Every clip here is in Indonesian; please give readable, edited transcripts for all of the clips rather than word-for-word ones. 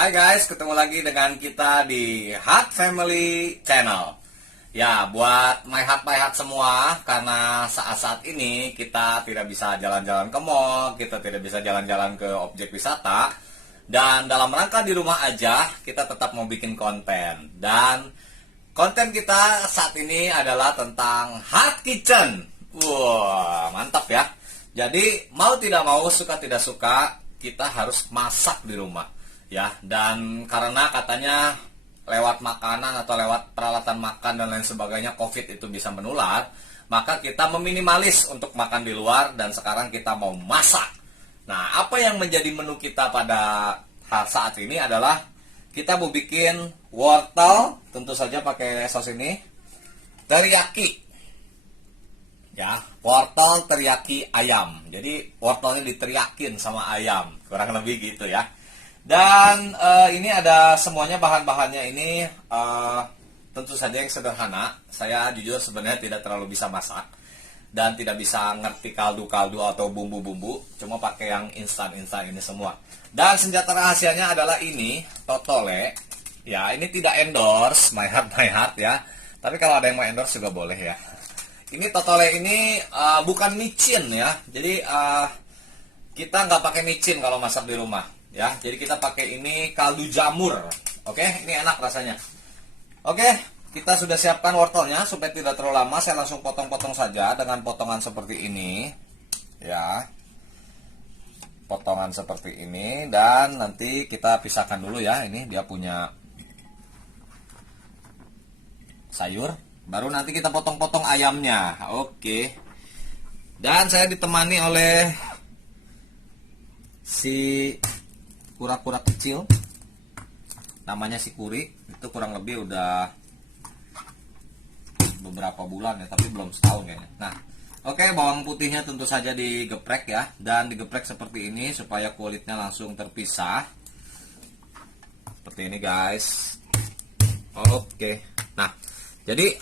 Hai guys, ketemu lagi dengan kita di Hut Family Channel. Ya, buat my heart semua, karena saat-saat ini kita tidak bisa jalan-jalan ke mall, kita tidak bisa jalan-jalan ke objek wisata, dan dalam rangka di rumah aja, kita tetap mau bikin konten. Dan konten kita saat ini adalah tentang Hut Kitchen. Wah, mantap ya. Jadi, mau tidak mau, suka tidak suka, kita harus masak di rumah. Ya, dan karena katanya lewat makanan atau lewat peralatan makan dan lain sebagainya COVID itu bisa menular, maka kita meminimalis untuk makan di luar dan sekarang kita mau masak. Nah, apa yang menjadi menu kita pada saat ini adalah kita mau bikin wortel, tentu saja pakai saus ini, teriyaki. Ya, wortel teriyaki ayam. Jadi wortelnya diteriakin sama ayam, kurang lebih gitu ya. Dan ini ada semuanya bahan-bahannya ini tentu saja yang sederhana. Saya jujur sebenarnya tidak terlalu bisa masak dan tidak bisa ngerti kaldu-kaldu atau bumbu-bumbu, cuma pakai yang instan-instan ini semua. Dan senjata rahasianya adalah ini, totole. Ya, ini tidak endorse, my heart ya. Tapi kalau ada yang mau endorse juga boleh ya. Ini totole ini bukan micin ya. Jadi kita nggak pakai micin kalau masak di rumah. Ya, jadi kita pakai ini kaldu jamur. Oke, ini enak rasanya. Oke, kita sudah siapkan wortelnya supaya tidak terlalu lama. Saya langsung potong-potong saja dengan potongan seperti ini. Ya, potongan seperti ini. Dan nanti kita pisahkan dulu ya. Ini dia punya sayur. Baru nanti kita potong-potong ayamnya. Oke. Dan saya ditemani oleh si kura-kura kecil, namanya si Kuri. Itu kurang lebih udah beberapa bulan ya, tapi belum setahun kayaknya. Nah, oke, bawang putihnya tentu saja digeprek ya, dan digeprek seperti ini supaya kulitnya langsung terpisah seperti ini guys. Oke, nah jadi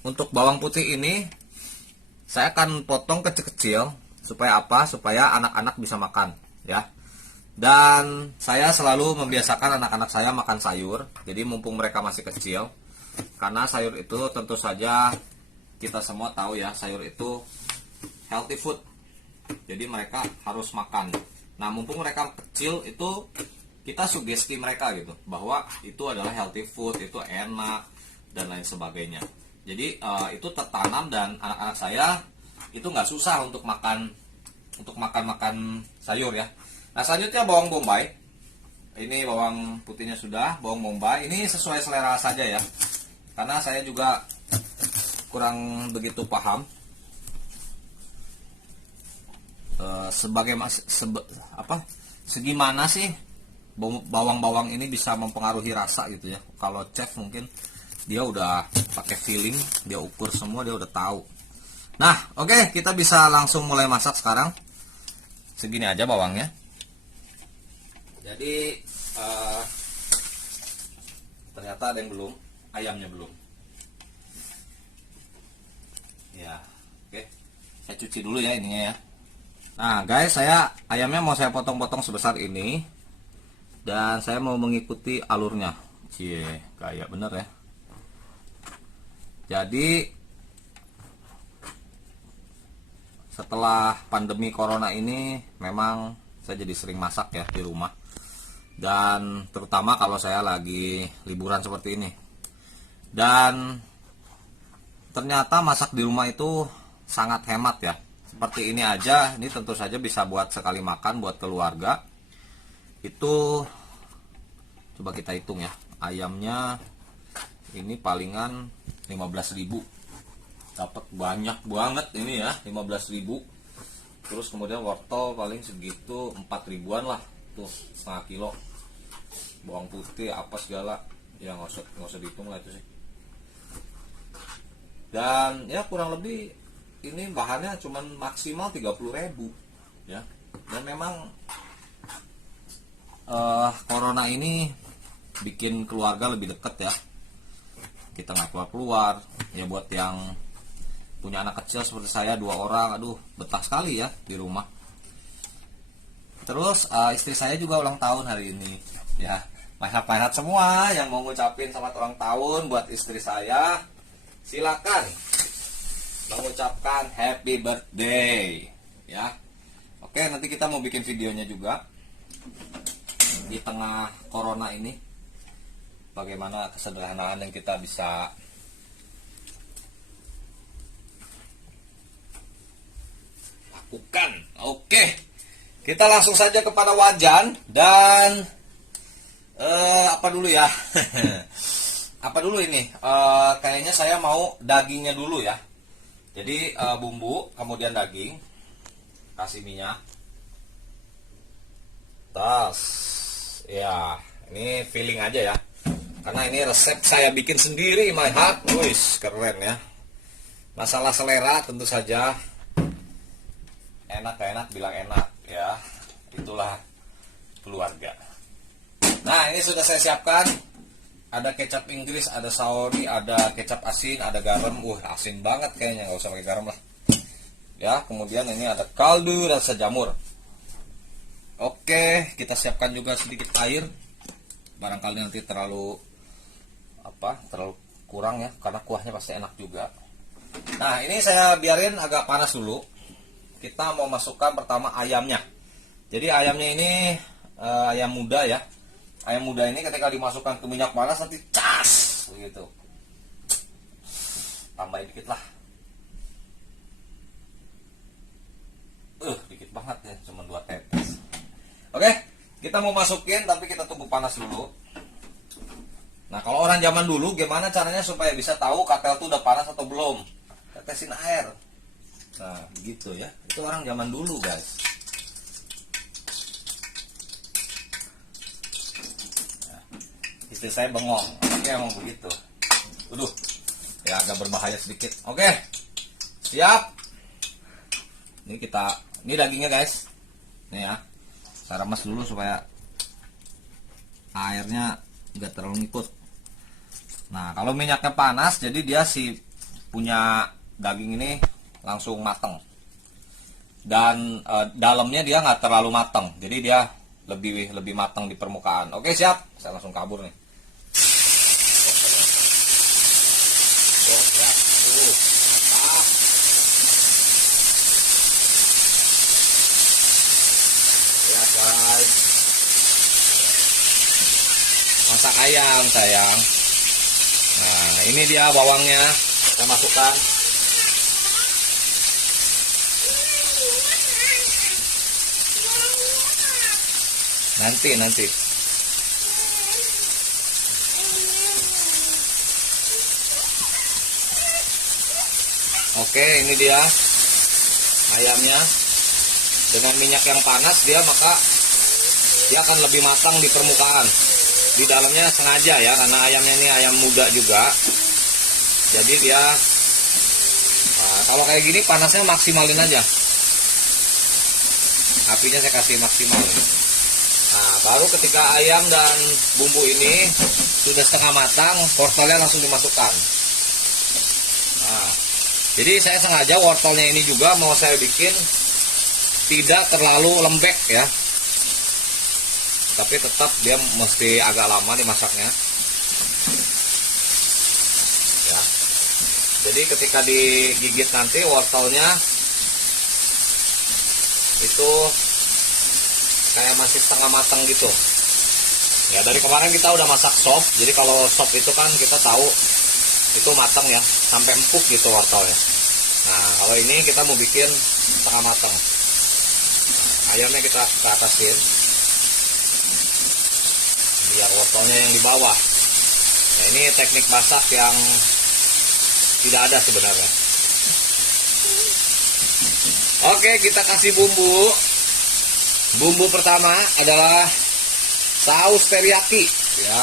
untuk bawang putih ini saya akan potong kecil-kecil supaya apa? Supaya anak-anak bisa makan ya. Dan saya selalu membiasakan anak-anak saya makan sayur. Jadi mumpung mereka masih kecil, karena sayur itu tentu saja kita semua tahu ya, sayur itu healthy food. Jadi mereka harus makan. Nah, mumpung mereka kecil itu kita sugesti mereka gitu, bahwa itu adalah healthy food, itu enak dan lain sebagainya. Jadi itu tertanam, dan anak-anak saya itu nggak susah untuk makan sayur ya. Nah, selanjutnya bawang bombay. Ini bawang putihnya sudah, bawang bombay. Ini sesuai selera saja ya. Karena saya juga kurang begitu paham segimana sih bawang-bawang ini bisa mempengaruhi rasa gitu ya. Kalau chef mungkin dia udah pakai feeling, dia ukur semua, dia udah tahu. Nah, oke, kita bisa langsung mulai masak sekarang. Segini aja bawangnya. Jadi ternyata ada yang belum, ayamnya belum. Ya, oke. Saya cuci dulu ya ininya ya. Nah, guys, ayamnya mau saya potong-potong sebesar ini, dan saya mau mengikuti alurnya. Cie, gaya bener ya. Jadi setelah pandemi corona ini memang saya jadi sering masak ya di rumah. Dan terutama kalau saya lagi liburan seperti ini. Dan ternyata masak di rumah itu sangat hemat ya. Seperti ini aja, ini tentu saja bisa buat sekali makan buat keluarga. Itu coba kita hitung ya. Ayamnya ini palingan 15.000. Dapat banyak banget ini ya, 15.000. Terus kemudian wortel paling segitu 4 ribuan lah. Tuh, setengah kilo. Bawang putih apa segala, ya nggak usah dihitung lah itu sih. Dan ya kurang lebih ini bahannya cuman maksimal 30.000 ya. Dan memang corona ini bikin keluarga lebih dekat ya. Kita nggak keluar ya. Buat yang punya anak kecil seperti saya 2 orang, aduh betah sekali ya di rumah. Terus istri saya juga ulang tahun hari ini. Ya, mahat-mahat semua yang mau ngucapin selamat ulang tahun buat istri saya, silakan mengucapkan happy birthday ya. Oke, nanti kita mau bikin videonya juga di tengah corona ini, bagaimana kesederhanaan yang kita bisa lakukan. Oke, kita langsung saja kepada wajan dan apa dulu ya? Apa dulu ini? Kayaknya saya mau dagingnya dulu ya. Jadi bumbu, kemudian daging, kasih minyak, tas, ya ini feeling aja ya. Karena ini resep saya bikin sendiri, my heart, wis keren ya. Masalah selera tentu saja. Enak gak enak bilang enak ya, itulah keluarga. Nah, ini sudah saya siapkan. Ada kecap Inggris, ada saori, ada kecap asin, ada garam. Asin banget kayaknya, nggak usah pakai garam lah ya. Kemudian ini ada kaldu rasa jamur. Oke, kita siapkan juga sedikit air, barangkali nanti terlalu kurang ya, karena kuahnya pasti enak juga. Nah, ini saya biarin agak panas dulu. Kita mau masukkan pertama ayamnya. Jadi ayamnya ini ayam muda ya. Ayam muda ini ketika dimasukkan ke minyak panas nanti cas begitu. Tambahin dikit lah. Dikit banget ya, cuma 2 tetes. Oke, kita mau masukin tapi kita tunggu panas dulu. Nah, kalau orang zaman dulu gimana caranya supaya bisa tahu katel itu udah panas atau belum? Tetesin air. Nah, begitu ya. Itu orang zaman dulu, guys. Nah, istri saya bengong. Oke, emang begitu. Ya agak berbahaya sedikit. Oke. Siap. Ini dagingnya, guys. Nih ya. Saya remes dulu supaya airnya enggak terlalu ngikut. Nah, kalau minyaknya panas, jadi dia punya daging ini langsung mateng, dan dalamnya dia nggak terlalu mateng, jadi dia lebih mateng di permukaan. Oke, siap, saya langsung kabur nih. Ya guys, masak ayam sayang. Nah, ini dia bawangnya, kita masukkan. Nanti. Oke, ini dia ayamnya. Dengan minyak yang panas maka dia akan lebih matang di permukaan. Di dalamnya sengaja ya, karena ayamnya ini ayam muda juga. Jadi dia kalau kayak gini panasnya maksimalin aja. Apinya saya kasih maksimal. Nah, baru ketika ayam dan bumbu ini sudah setengah matang, wortelnya langsung dimasukkan. Nah, jadi saya sengaja wortelnya ini juga mau saya bikin tidak terlalu lembek ya, tapi tetap dia mesti agak lama dimasaknya ya. Jadi ketika digigit nanti wortelnya itu kayak masih setengah matang gitu ya. Dari kemarin kita udah masak sop, jadi kalau sop itu kan kita tahu itu matang ya, sampai empuk gitu wortelnya. Nah, kalau ini kita mau bikin setengah matang. Nah, ayamnya kita atasin biar wortelnya yang di bawah. Nah, ini teknik masak yang tidak ada sebenarnya. Oke, kita kasih bumbu. Bumbu pertama adalah saus teriyaki ya,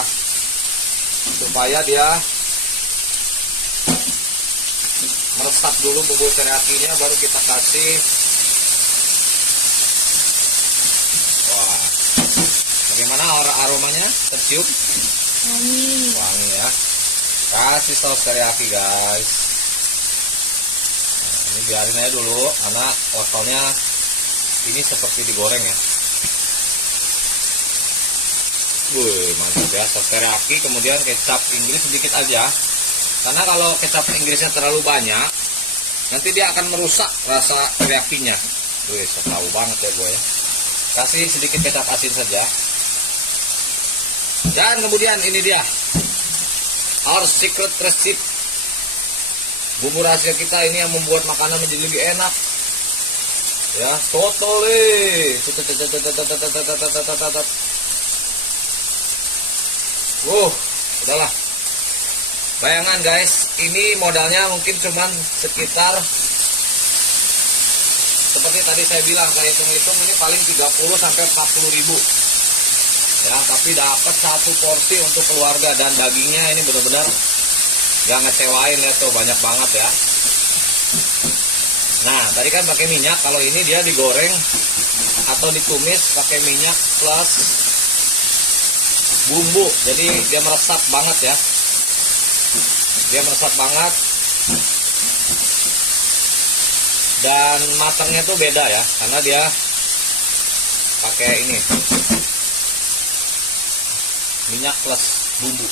supaya dia meresap dulu bumbu teriyakinya, baru kita kasih. Wah, bagaimana aromanya? Tercium? Wangi ya. Kasih saus teriyaki guys. Nah, ini biarin aja dulu karena wortelnya ini seperti digoreng ya. Wih, mantap ya, sos teriyaki, kemudian kecap Inggris sedikit aja. Karena kalau kecap Inggrisnya terlalu banyak, nanti dia akan merusak rasa teriyakinya. Wih, so tahu banget ya gue ya. Kasih sedikit kecap asin saja. Dan kemudian ini dia, our secret recipe. Bumbu rahasia kita ini yang membuat makanan menjadi lebih enak. Ya, totally. Udahlah. Bayangan guys, ini modalnya mungkin cuman sekitar seperti tadi saya bilang, saya hitung-hitung ini paling 30 sampai 40 ribu. Ya, tapi dapat satu porsi untuk keluarga dan dagingnya ini benar-benar gak ngecewain ya tuh, banyak banget ya. Nah, tadi kan pakai minyak, kalau ini dia digoreng atau ditumis pakai minyak plus bumbu. Jadi dia meresap banget ya. Dia meresap banget. Dan matangnya tuh beda ya, karena dia pakai ini minyak plus bumbu.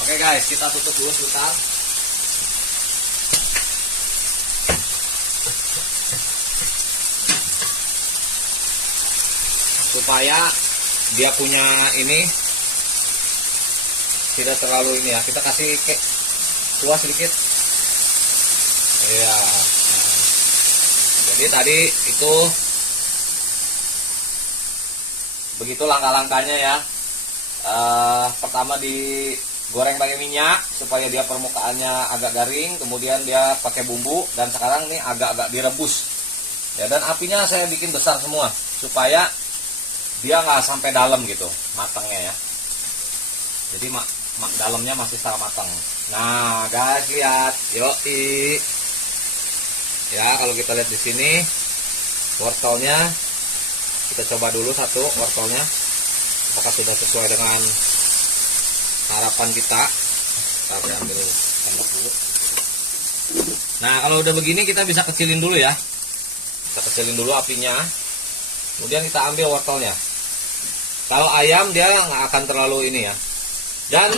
Oke guys, kita tutup dulu sebentar. Supaya dia punya ini tidak terlalu ini ya. Kita kasih kuah sedikit. Iya. Nah. Jadi tadi itu begitu langkah-langkahnya ya. Pertama digoreng pakai minyak supaya dia permukaannya agak garing, kemudian dia pakai bumbu, dan sekarang nih agak-agak direbus ya, dan apinya saya bikin besar semua supaya dia nggak sampai dalam gitu matangnya ya. Jadi dalamnya masih setengah matang. Nah guys, lihat, yoi ya, kalau kita lihat di sini wortelnya, kita coba dulu satu wortelnya apakah sudah sesuai dengan harapan kita. Saya ambil sendok dulu. Nah, kalau udah begini kita bisa kecilin dulu ya. Kita kecilin dulu apinya. Kemudian kita ambil wortelnya. Kalau ayam dia nggak akan terlalu ini ya. Dan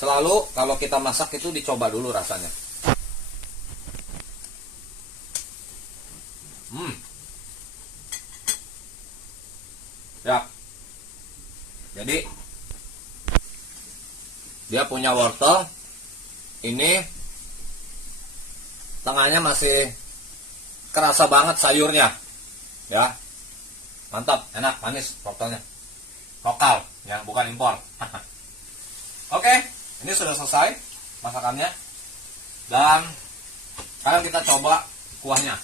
selalu kalau kita masak itu dicoba dulu rasanya. Ya. Jadi dia punya wortel ini, tengahnya masih kerasa banget sayurnya ya, mantap, enak, manis wortelnya, lokal ya, bukan impor. Oke, ini sudah selesai masakannya, dan sekarang kita coba kuahnya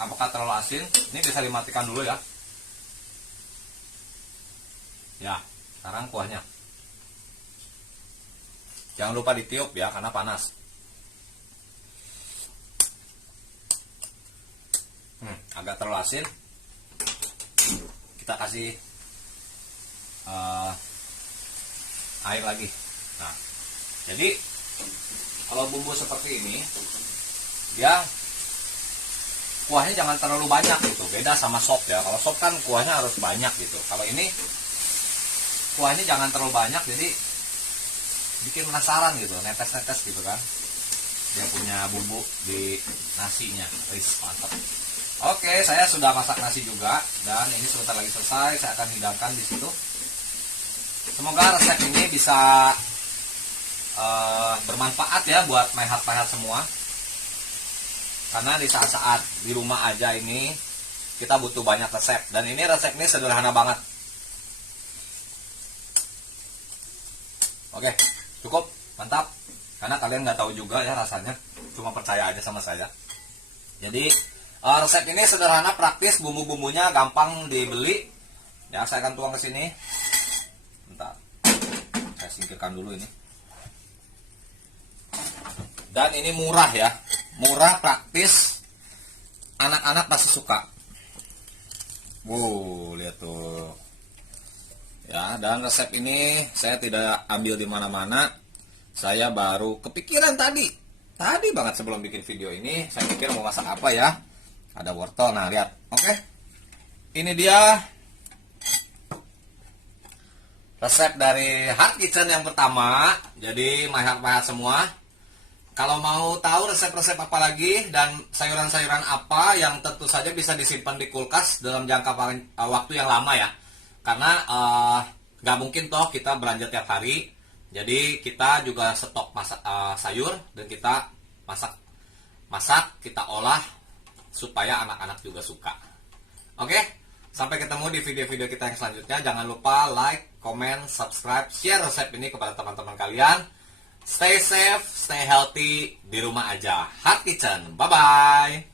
apakah terlalu asin. Ini bisa dimatikan dulu ya. Ya, sekarang kuahnya jangan lupa ditiup ya, karena panas. Agak terlalu asin. Kita kasih air lagi. Nah, jadi kalau bumbu seperti ini, dia kuahnya jangan terlalu banyak gitu. Beda sama sop ya. Kalau sop kan kuahnya harus banyak gitu. Kalau ini kuahnya jangan terlalu banyak, jadi bikin penasaran gitu, netes-netes gitu kan. Dia punya bumbu di nasinya, mantap. Oke, saya sudah masak nasi juga, dan ini sebentar lagi selesai. Saya akan hidangkan di situ. Semoga resep ini bisa bermanfaat ya buat my heart semua. Karena di saat-saat di rumah aja ini kita butuh banyak resep, dan ini resep ini sederhana banget. Oke, cukup, mantap. Karena kalian nggak tahu juga ya rasanya, cuma percaya aja sama saya. Jadi resep ini sederhana, praktis, bumbu-bumbunya gampang dibeli. Ya, saya akan tuang ke sini. Bentar, saya singkirkan dulu ini. Dan ini murah ya, murah, praktis, anak-anak pasti suka. Wow, lihat tuh. Ya, dan resep ini saya tidak ambil di mana-mana. Saya baru kepikiran tadi banget sebelum bikin video ini. Saya pikir mau masak apa ya. Ada wortel, nah lihat. Oke. Ini dia resep dari Heart Kitchen yang pertama. Jadi my heart semua, kalau mau tahu resep-resep apa lagi dan sayuran-sayuran apa yang tentu saja bisa disimpan di kulkas dalam jangka waktu yang lama ya. Karena nggak mungkin toh kita belanja tiap hari. Jadi kita juga stok sayur dan kita masak, kita olah supaya anak-anak juga suka. Oke, sampai ketemu di video-video kita yang selanjutnya. Jangan lupa like, comment, subscribe, share resep ini kepada teman-teman kalian. Stay safe, stay healthy di rumah aja. Heart Kitchen, bye-bye.